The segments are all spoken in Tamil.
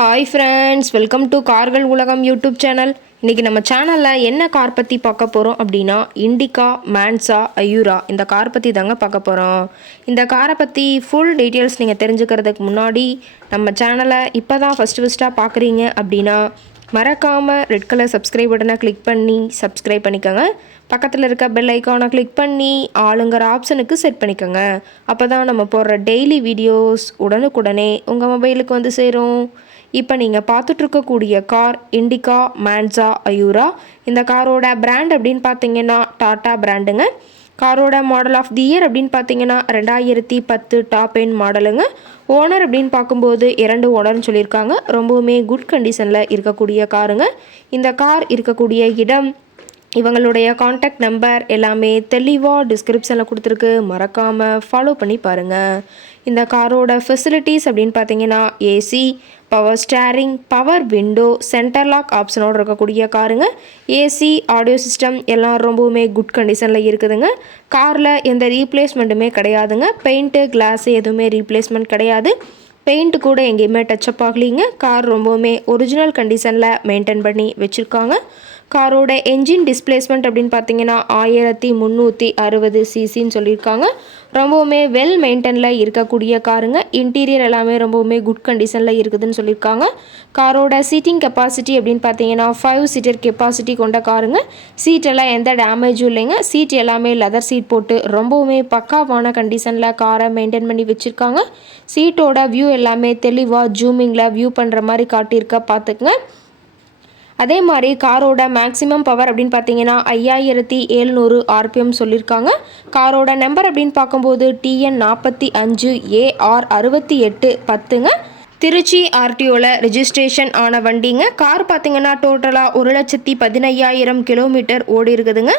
ஹாய் ஃப்ரெண்ட்ஸ், வெல்கம் டு கார்கள் உலகம் யூடியூப் சேனல். இன்றைக்கி நம்ம சேனலில் என்ன கார் பற்றி பார்க்க போகிறோம் அப்படின்னா, இண்டிகா மேன்சா அயூரா இந்த கார் பற்றி தாங்க பார்க்க போகிறோம். இந்த காரை பற்றி ஃபுல் டீட்டெயில்ஸ் நீங்கள் தெரிஞ்சுக்கிறதுக்கு முன்னாடி நம்ம சேனலை இப்போ தான் ஃபஸ்ட்டாக பார்க்குறீங்க அப்படின்னா மறக்காமல் ரெட் கலர் சப்ஸ்கிரைப் பட்டனை கிளிக் பண்ணி சப்ஸ்கிரைப் பண்ணிக்கோங்க. பக்கத்தில் இருக்க பெல் ஐக்கானை கிளிக் பண்ணி ஆளுங்கிற ஆப்ஷனுக்கு செட் பண்ணிக்கோங்க. அப்போ தான் நம்ம போடுற டெய்லி வீடியோஸ் உடனுக்குடனே உங்கள் மொபைலுக்கு வந்து சேரும். இப்போ நீங்கள் பார்த்துட்ருக்கக்கூடிய கார் இண்டிகா மேன்சா அயூரா. இந்த காரோட பிராண்ட் அப்படின்னு பார்த்தீங்கன்னா டாட்டா பிராண்டுங்க. காரோட மாடல் ஆஃப் தி இயர் அப்படின்னு பார்த்தீங்கன்னா 2010 டாப் எண்ட் மாடலுங்க. ஓனர் அப்படின்னு பார்க்கும்போது 2 ஓனர்னு சொல்லியிருக்காங்க. ரொம்பவுமே குட் கண்டிஷனில் இருக்கக்கூடிய காருங்க. இந்த கார் இருக்கக்கூடிய இடம், இவங்களுடைய காண்டாக்ட் நம்பர் எல்லாமே தெளிவாக டிஸ்கிரிப்ஷனில் கொடுத்துருக்கு. மறக்காமல் ஃபாலோ பண்ணி பாருங்கள். இந்த காரோட ஃபெசிலிட்டிஸ் அப்படின்னு பார்த்தீங்கன்னா AC, power steering, power window, centre lock ஆப்ஷனோடு இருக்கக்கூடிய காருங்க. ஏசி, ஆடியோ சிஸ்டம் எல்லாம் ரொம்பவுமே குட் கண்டிஷனில் இருக்குதுங்க. காரில் எந்த ரீப்ளேஸ்மெண்ட்டுமே கிடையாதுங்க. பெயிண்ட்டு, கிளாஸு எதுவுமே ரீப்ளேஸ்மெண்ட் கிடையாது. பெயிண்ட் கூட எங்கேயுமே டச்சப் ஆகலிங்க. கார் ரொம்பவுமே ஒரிஜினல் கண்டிஷனில் மெயின்டைன் பண்ணி வச்சுருக்காங்க. காரோட என்ஜின் டிஸ்பிளேஸ்மெண்ட் அப்படின்னு பார்த்தீங்கன்னா 1360 சிசின்னு சொல்லியிருக்காங்க. ரொம்பவுமே வெல் மெயின்டெனில் இருக்கக்கூடிய காருங்க. இன்டீரியர் எல்லாமே ரொம்பவுமே குட் கண்டிஷனில் இருக்குதுன்னு சொல்லியிருக்காங்க. காரோட சீட்டிங் கெப்பாசிட்டி அப்படின்னு பார்த்தீங்கன்னா 5 சீட்டர் கெப்பாசிட்டி கொண்ட காருங்க. சீட்டெல்லாம் எந்த டேமேஜும் இல்லைங்க. சீட் எல்லாமே லெதர் சீட் போட்டு ரொம்பவுமே பக்காவான கண்டிஷனில் காரை மெயின்டைன் பண்ணி வச்சுருக்காங்க. சீட்டோட வியூ எல்லாமே தெளிவாக ஜூமிங்கில் வியூ பண்ணுற மாதிரி காட்டியிருக்க பார்த்துக்குங்க. அதே மாதிரி காரோட மேக்ஸிமம் பவர் அப்படின்னு பார்த்தீங்கன்னா 5700 ஆர்பிஎம் சொல்லியிருக்காங்க. காரோட நம்பர் அப்படின்னு பார்க்கும்போது TN 45 AR 6810ங்க. திருச்சி ஆர்டிஓவில் ரெஜிஸ்ட்ரேஷன் ஆன வண்டிங்க. கார் பார்த்தீங்கன்னா டோட்டலாக 1,15,000 கிலோமீட்டர் ஓடி இருக்குதுங்க.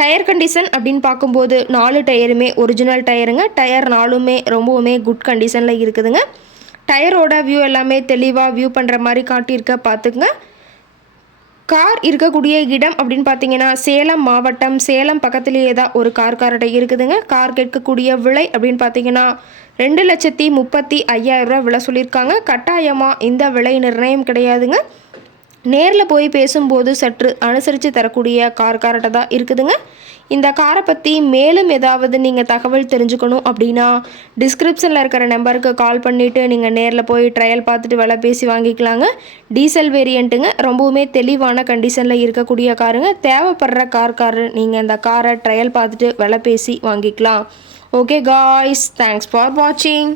டயர் கண்டிஷன் அப்படின்னு பார்க்கும்போது 4 டயருமே ஒரிஜினல் டயருங்க. டயர் 4மே ரொம்பவுமே குட் கண்டிஷனில் இருக்குதுங்க. டயரோட வியூ எல்லாமே தெளிவாக வியூ பண்ணுற மாதிரி காட்டியிருக்க பார்த்துக்குங்க. கார் இருக்கக்கூடிய இடம் அப்படின்னு பார்த்தீங்கன்னா சேலம் மாவட்டம், சேலம் பக்கத்துலேயே தான் ஒரு கார் கடை இருக்குதுங்க. கார் கேட்கக்கூடிய விலை அப்படின்னு பார்த்தீங்கன்னா 2,35,000 விலை சொல்லியிருக்காங்க. கட்டாயமாக இந்த விலை நிர்ணயம் கிடையாதுங்க. நேரில் போய் பேசும்போது சற்று அனுசரித்து தரக்கூடிய கார்கிட்ட தான் இருக்குதுங்க. இந்த காரை பற்றி மேலும் ஏதாவது நீங்கள் தகவல் தெரிஞ்சுக்கணும் அப்படின்னா டிஸ்கிரிப்ஷனில் இருக்கிற நம்பருக்கு கால் பண்ணிவிட்டு நீங்கள் நேரில் போய் ட்ரையல் பார்த்துட்டு விலை பேசி வாங்கிக்கலாங்க. டீசல் வேரியண்ட்டுங்க. ரொம்பவுமே தெளிவான கண்டிஷனில் இருக்கக்கூடிய காருங்க. தேவைப்படுற கார் நீங்கள் இந்த காரை ட்ரையல் பார்த்துட்டு விலை பேசி வாங்கிக்கலாம். ஓகே காய்ஸ், தேங்க்ஸ் ஃபார் வாட்சிங்.